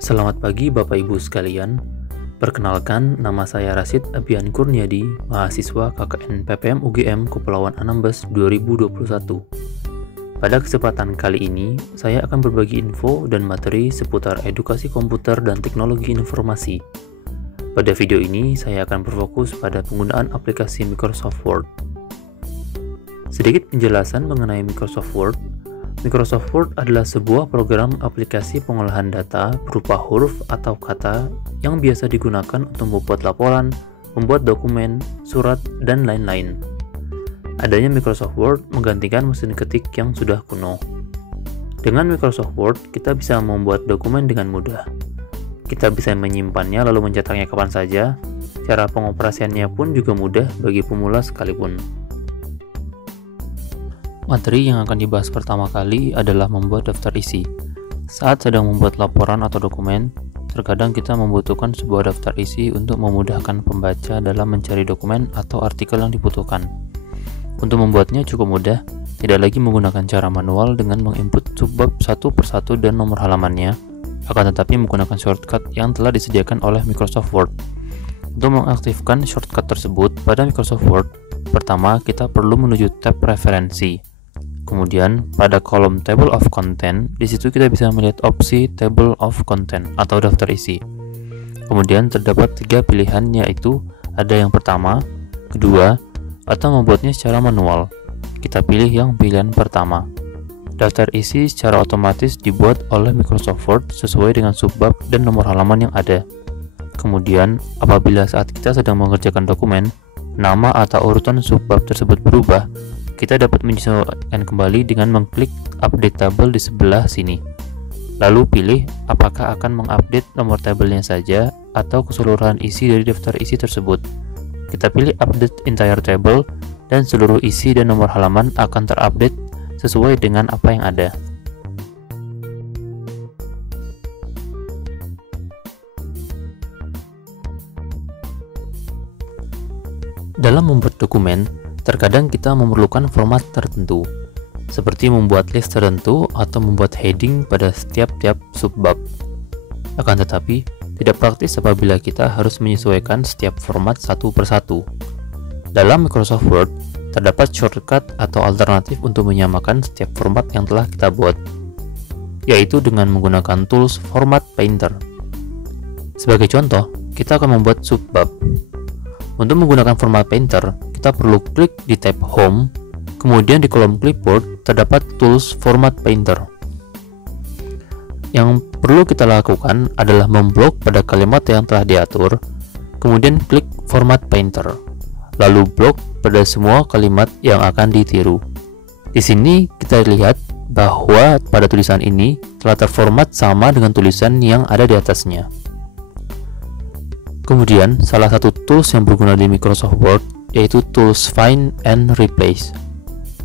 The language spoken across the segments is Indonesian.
Selamat pagi Bapak Ibu sekalian. Perkenalkan, nama saya Rasid Abian Kurniadi, mahasiswa KKN PPM UGM Kepulauan Anambas 2021. Pada kesempatan kali ini, saya akan berbagi info dan materi seputar edukasi komputer dan teknologi informasi. Pada video ini, saya akan berfokus pada penggunaan aplikasi Microsoft Word. Sedikit penjelasan mengenai Microsoft Word. Microsoft Word adalah sebuah program aplikasi pengolahan data berupa huruf atau kata yang biasa digunakan untuk membuat laporan, membuat dokumen, surat, dan lain-lain. Adanya Microsoft Word menggantikan mesin ketik yang sudah kuno. Dengan Microsoft Word, kita bisa membuat dokumen dengan mudah. Kita bisa menyimpannya lalu mencetaknya kapan saja. Cara pengoperasiannya pun juga mudah bagi pemula sekalipun. Materi yang akan dibahas pertama kali adalah membuat daftar isi. Saat sedang membuat laporan atau dokumen, terkadang kita membutuhkan sebuah daftar isi untuk memudahkan pembaca dalam mencari dokumen atau artikel yang dibutuhkan. Untuk membuatnya cukup mudah, tidak lagi menggunakan cara manual dengan menginput subbab satu persatu dan nomor halamannya, akan tetapi menggunakan shortcut yang telah disediakan oleh Microsoft Word. Untuk mengaktifkan shortcut tersebut pada Microsoft Word, pertama kita perlu menuju tab referensi. Kemudian pada kolom Table of Content, di situ kita bisa melihat opsi Table of Content atau daftar isi. Kemudian terdapat 3 pilihan, yaitu ada yang pertama, kedua, atau membuatnya secara manual. Kita pilih yang pilihan pertama. Daftar isi secara otomatis dibuat oleh Microsoft Word sesuai dengan subbab dan nomor halaman yang ada. Kemudian, apabila saat kita sedang mengerjakan dokumen, nama atau urutan subbab tersebut berubah, kita dapat menyesuaikan kembali dengan mengklik update table di sebelah sini. Lalu pilih apakah akan mengupdate nomor tabelnya saja atau keseluruhan isi dari daftar isi tersebut. Kita pilih update entire table dan seluruh isi dan nomor halaman akan terupdate sesuai dengan apa yang ada. Dalam membuat dokumen, terkadang kita memerlukan format tertentu, seperti membuat list tertentu atau membuat heading pada setiap subbab. Akan tetapi, tidak praktis apabila kita harus menyesuaikan setiap format satu persatu. Dalam Microsoft Word, terdapat shortcut atau alternatif untuk menyamakan setiap format yang telah kita buat, yaitu dengan menggunakan tools Format Painter. Sebagai contoh, kita akan membuat subbab. Untuk menggunakan Format Painter, kita perlu klik di tab Home, kemudian di kolom clipboard terdapat tools Format Painter. Yang perlu kita lakukan adalah memblok pada kalimat yang telah diatur, kemudian klik Format Painter, lalu blok pada semua kalimat yang akan ditiru. Di sini kita lihat bahwa pada tulisan ini telah terformat sama dengan tulisan yang ada di atasnya. Kemudian, salah satu tools yang berguna di Microsoft Word yaitu tools Find and Replace.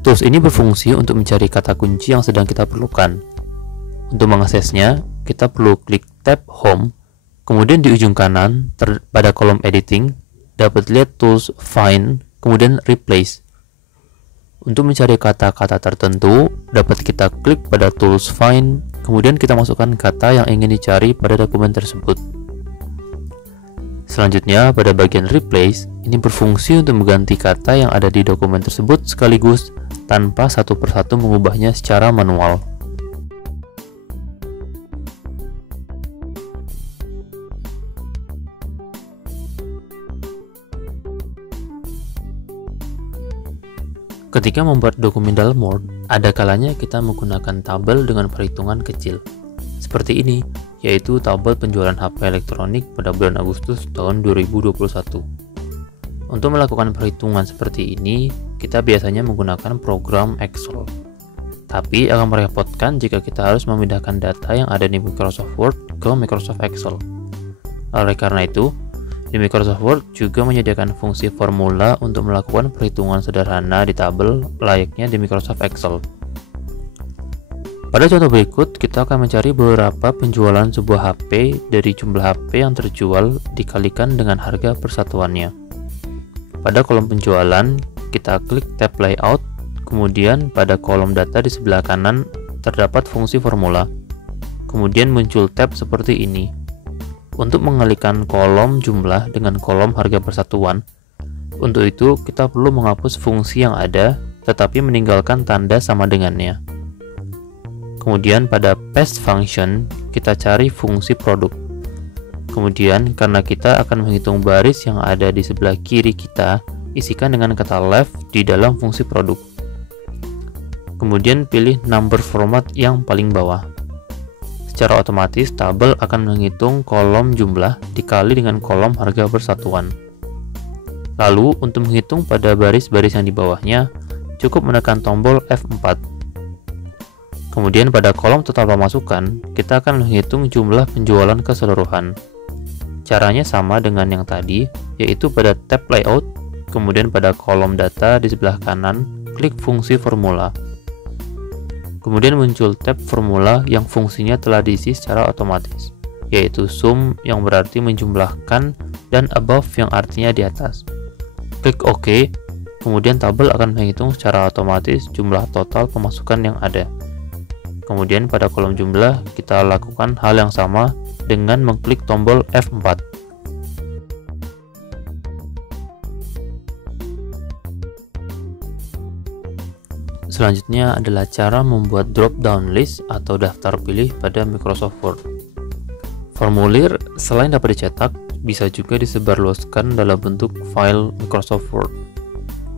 Tools ini berfungsi untuk mencari kata kunci yang sedang kita perlukan. Untuk mengaksesnya, kita perlu klik tab Home, kemudian di ujung kanan pada kolom Editing dapat lihat tools Find, kemudian Replace. Untuk mencari kata-kata tertentu, dapat kita klik pada tools Find, kemudian kita masukkan kata yang ingin dicari pada dokumen tersebut. Selanjutnya, pada bagian Replace, ini berfungsi untuk mengganti kata yang ada di dokumen tersebut sekaligus tanpa satu persatu mengubahnya secara manual. Ketika membuat dokumen dalam Word, ada kalanya kita menggunakan tabel dengan perhitungan kecil. Seperti ini, yaitu tabel penjualan HP elektronik pada bulan Agustus tahun 2021. Untuk melakukan perhitungan seperti ini, kita biasanya menggunakan program Excel. Tapi akan merepotkan jika kita harus memindahkan data yang ada di Microsoft Word ke Microsoft Excel. Oleh karena itu, di Microsoft Word juga menyediakan fungsi formula untuk melakukan perhitungan sederhana di tabel layaknya di Microsoft Excel. Pada contoh berikut, kita akan mencari beberapa penjualan sebuah HP dari jumlah HP yang terjual dikalikan dengan harga persatuannya. Pada kolom penjualan, kita klik tab Layout, kemudian pada kolom data di sebelah kanan terdapat fungsi formula. kemudian muncul tab seperti ini. Untuk mengalihkan kolom jumlah dengan kolom harga persatuan, untuk itu kita perlu menghapus fungsi yang ada tetapi meninggalkan tanda sama dengannya. Kemudian pada paste function kita cari fungsi produk. Kemudian karena kita akan menghitung baris yang ada di sebelah kiri kita, isikan dengan kata left di dalam fungsi produk. Kemudian pilih number format yang paling bawah. Secara otomatis tabel akan menghitung kolom jumlah dikali dengan kolom harga persatuan. Lalu untuk menghitung pada baris-baris yang di bawahnya, cukup menekan tombol F4. Kemudian pada kolom total pemasukan, kita akan menghitung jumlah penjualan keseluruhan. Caranya sama dengan yang tadi, yaitu pada tab layout, kemudian pada kolom data di sebelah kanan, klik fungsi formula. Kemudian muncul tab formula yang fungsinya telah diisi secara otomatis, yaitu sum yang berarti menjumlahkan dan above yang artinya di atas. Klik OK, kemudian tabel akan menghitung secara otomatis jumlah total pemasukan yang ada. Kemudian pada kolom jumlah kita lakukan hal yang sama dengan mengklik tombol F4. Selanjutnya adalah cara membuat drop-down list atau daftar pilih pada Microsoft Word. Formulir selain dapat dicetak, bisa juga disebarluaskan dalam bentuk file Microsoft Word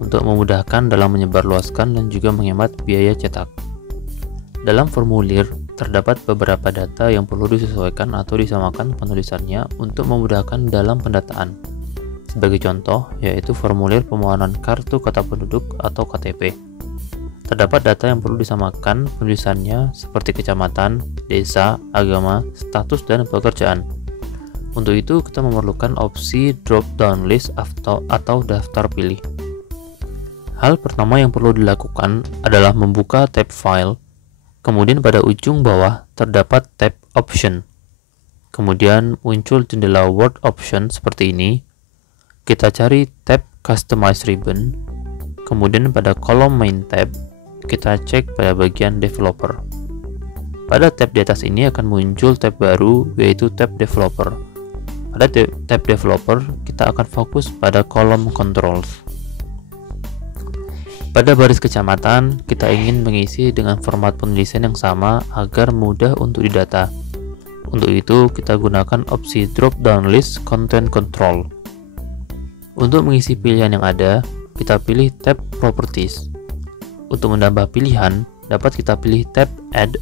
untuk memudahkan dalam menyebarluaskan dan juga menghemat biaya cetak. Dalam formulir, terdapat beberapa data yang perlu disesuaikan atau disamakan penulisannya untuk memudahkan dalam pendataan. Sebagai contoh, yaitu formulir permohonan kartu kata penduduk atau KTP. Terdapat data yang perlu disamakan penulisannya seperti kecamatan, desa, agama, status, dan pekerjaan. Untuk itu, kita memerlukan opsi drop-down list atau daftar pilih. Hal pertama yang perlu dilakukan adalah membuka tab file, kemudian pada ujung bawah terdapat tab option. Kemudian muncul jendela Word option seperti ini. Kita cari tab customize ribbon, kemudian pada kolom main tab, kita cek pada bagian developer. Pada tab di atas ini akan muncul tab baru, yaitu tab developer. Pada tab developer, kita akan fokus pada kolom controls. Pada baris kecamatan, kita ingin mengisi dengan format penulisan yang sama agar mudah untuk didata. Untuk itu, kita gunakan opsi drop down list content control. Untuk mengisi pilihan yang ada, kita pilih tab properties. Untuk menambah pilihan, dapat kita pilih tab add,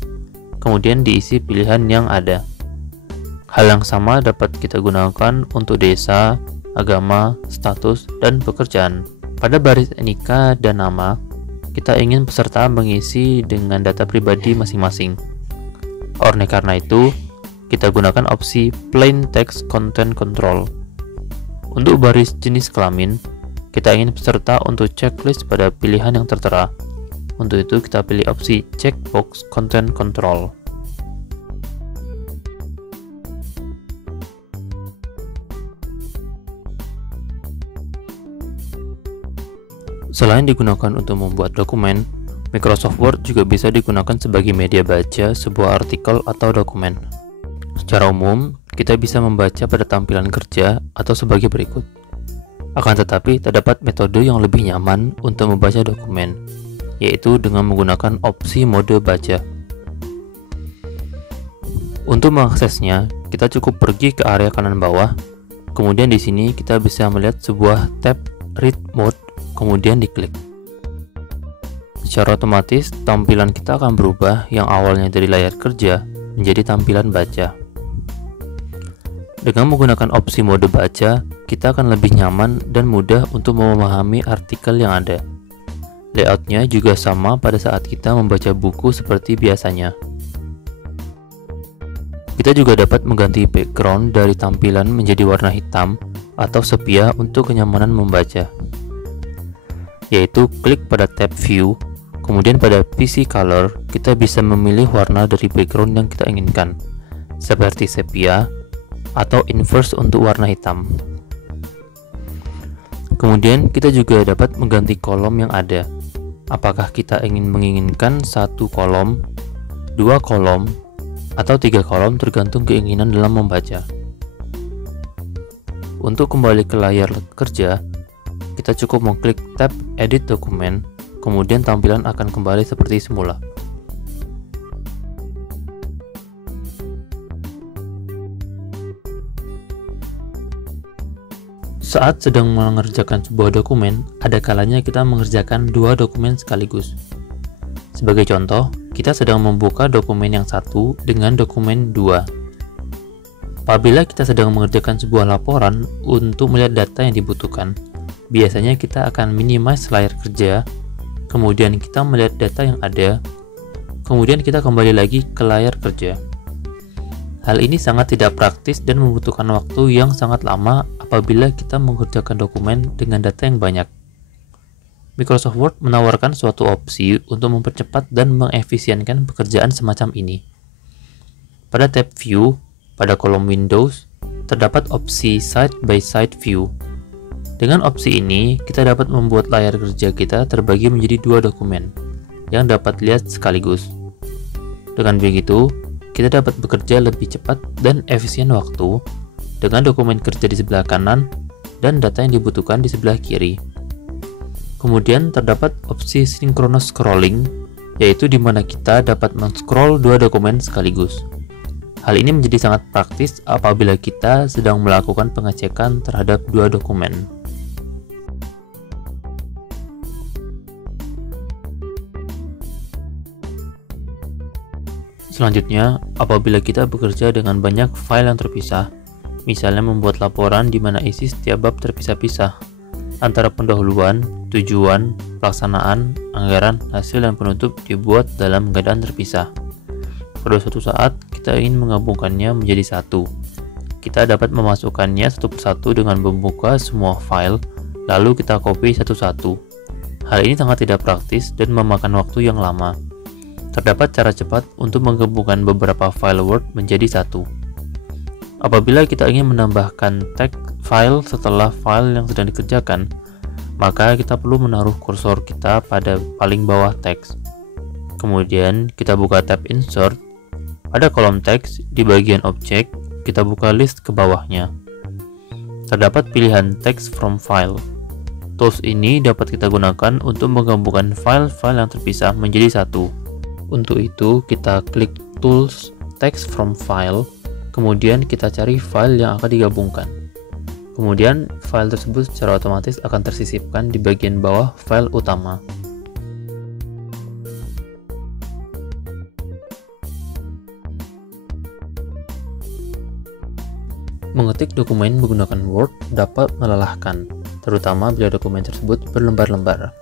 kemudian diisi pilihan yang ada. Hal yang sama dapat kita gunakan untuk desa, agama, status, dan pekerjaan. Pada baris NIK dan nama, kita ingin peserta mengisi dengan data pribadi masing-masing. Oleh karena itu, kita gunakan opsi plain text content control. Untuk baris jenis kelamin, kita ingin peserta untuk checklist pada pilihan yang tertera. Untuk itu, kita pilih opsi checkbox content control. Selain digunakan untuk membuat dokumen, Microsoft Word juga bisa digunakan sebagai media baca sebuah artikel atau dokumen. Secara umum, kita bisa membaca pada tampilan kerja atau sebagai berikut. Akan tetapi, terdapat metode yang lebih nyaman untuk membaca dokumen, yaitu dengan menggunakan opsi mode baca. Untuk mengaksesnya, kita cukup pergi ke area kanan bawah, kemudian di sini kita bisa melihat sebuah tab Read Mode, kemudian diklik. Secara otomatis, tampilan kita akan berubah yang awalnya dari layar kerja menjadi tampilan baca. Dengan menggunakan opsi mode baca, kita akan lebih nyaman dan mudah untuk memahami artikel yang ada. Layoutnya juga sama pada saat kita membaca buku seperti biasanya. Kita juga dapat mengganti background dari tampilan menjadi warna hitam atau sepia untuk kenyamanan membaca. Yaitu klik pada tab View, kemudian pada PC Color, kita bisa memilih warna dari background yang kita inginkan, seperti sepia atau inverse untuk warna hitam. Kemudian kita juga dapat mengganti kolom yang ada. Apakah kita menginginkan 1 kolom, 2 kolom, atau 3 kolom tergantung keinginan dalam membaca. Untuk kembali ke layar kerja, kita cukup mengklik tab Edit Dokumen, kemudian tampilan akan kembali seperti semula. Saat sedang mengerjakan sebuah dokumen, ada kalanya kita mengerjakan 2 dokumen sekaligus. Sebagai contoh, kita sedang membuka dokumen yang satu dengan dokumen 2. Apabila kita sedang mengerjakan sebuah laporan untuk melihat data yang dibutuhkan, biasanya kita akan minimize layar kerja, kemudian kita melihat data yang ada, kemudian kita kembali lagi ke layar kerja. Hal ini sangat tidak praktis dan membutuhkan waktu yang sangat lama apabila kita mengerjakan dokumen dengan data yang banyak. Microsoft Word menawarkan suatu opsi untuk mempercepat dan mengefisienkan pekerjaan semacam ini. Pada tab View, pada kolom Windows, terdapat opsi Side by Side View. Dengan opsi ini, kita dapat membuat layar kerja kita terbagi menjadi 2 dokumen yang dapat dilihat sekaligus. Dengan begitu, kita dapat bekerja lebih cepat dan efisien waktu dengan dokumen kerja di sebelah kanan dan data yang dibutuhkan di sebelah kiri. Kemudian terdapat opsi Synchronous Scrolling, yaitu di mana kita dapat men-scroll 2 dokumen sekaligus. Hal ini menjadi sangat praktis apabila kita sedang melakukan pengecekan terhadap 2 dokumen. Selanjutnya, apabila kita bekerja dengan banyak file yang terpisah, misalnya membuat laporan di mana isi setiap bab terpisah-pisah, antara pendahuluan, tujuan, pelaksanaan, anggaran, hasil, dan penutup dibuat dalam keadaan terpisah. Pada suatu saat, kita ingin menggabungkannya menjadi satu. Kita dapat memasukkannya satu persatu dengan membuka semua file, lalu kita copy satu-satu. Hal ini sangat tidak praktis dan memakan waktu yang lama. Terdapat cara cepat untuk menggabungkan beberapa file Word menjadi satu. Apabila kita ingin menambahkan tag file setelah file yang sedang dikerjakan, maka kita perlu menaruh kursor kita pada paling bawah teks. Kemudian kita buka tab Insert. Pada kolom teks, di bagian objek, kita buka list ke bawahnya. Terdapat pilihan Text from File. Tools ini dapat kita gunakan untuk menggabungkan file-file yang terpisah menjadi satu. Untuk itu, kita klik Tools, Text from File, kemudian kita cari file yang akan digabungkan. Kemudian, file tersebut secara otomatis akan tersisipkan di bagian bawah file utama. Mengetik dokumen menggunakan Word dapat melelahkan, terutama bila dokumen tersebut berlembar-lembar.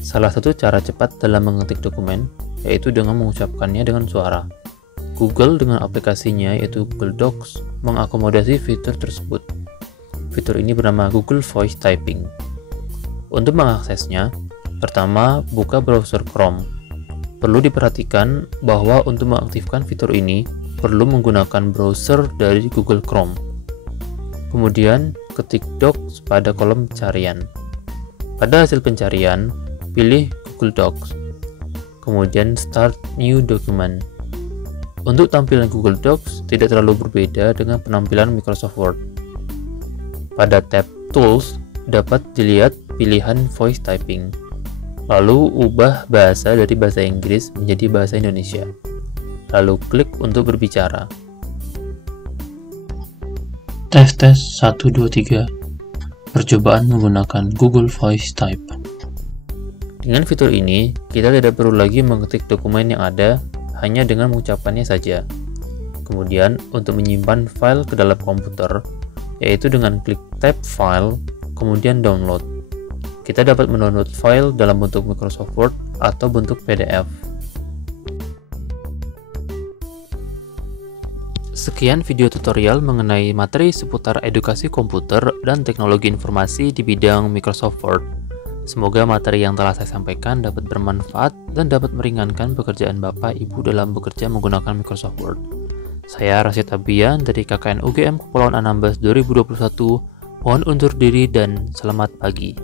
Salah satu cara cepat dalam mengetik dokumen yaitu dengan mengucapkannya dengan suara. Google dengan aplikasinya yaitu Google Docs mengakomodasi fitur tersebut. Fitur ini bernama Google Voice Typing. Untuk mengaksesnya, pertama buka browser Chrome. Perlu diperhatikan bahwa untuk mengaktifkan fitur ini perlu menggunakan browser dari Google Chrome. Kemudian, ketik Docs pada kolom pencarian. Pada hasil pencarian, pilih Google Docs. Kemudian, Start New Document. Untuk tampilan Google Docs tidak terlalu berbeda dengan penampilan Microsoft Word. Pada tab Tools, dapat dilihat pilihan Voice Typing. Lalu, ubah bahasa dari bahasa Inggris menjadi bahasa Indonesia. Lalu, klik untuk berbicara. Tes 1, 2, 3. Percobaan menggunakan Google Voice Type. Dengan fitur ini, kita tidak perlu lagi mengetik dokumen yang ada hanya dengan mengucapkannya saja. Kemudian, untuk menyimpan file ke dalam komputer, yaitu dengan klik tab File, kemudian Download. Kita dapat mendownload file dalam bentuk Microsoft Word atau bentuk PDF. Sekian video tutorial mengenai materi seputar edukasi komputer dan teknologi informasi di bidang Microsoft Word. Semoga materi yang telah saya sampaikan dapat bermanfaat dan dapat meringankan pekerjaan Bapak Ibu dalam bekerja menggunakan Microsoft Word. Saya Rasyid Abian dari KKN UGM Kepulauan Anambas 2021. Mohon undur diri dan selamat pagi.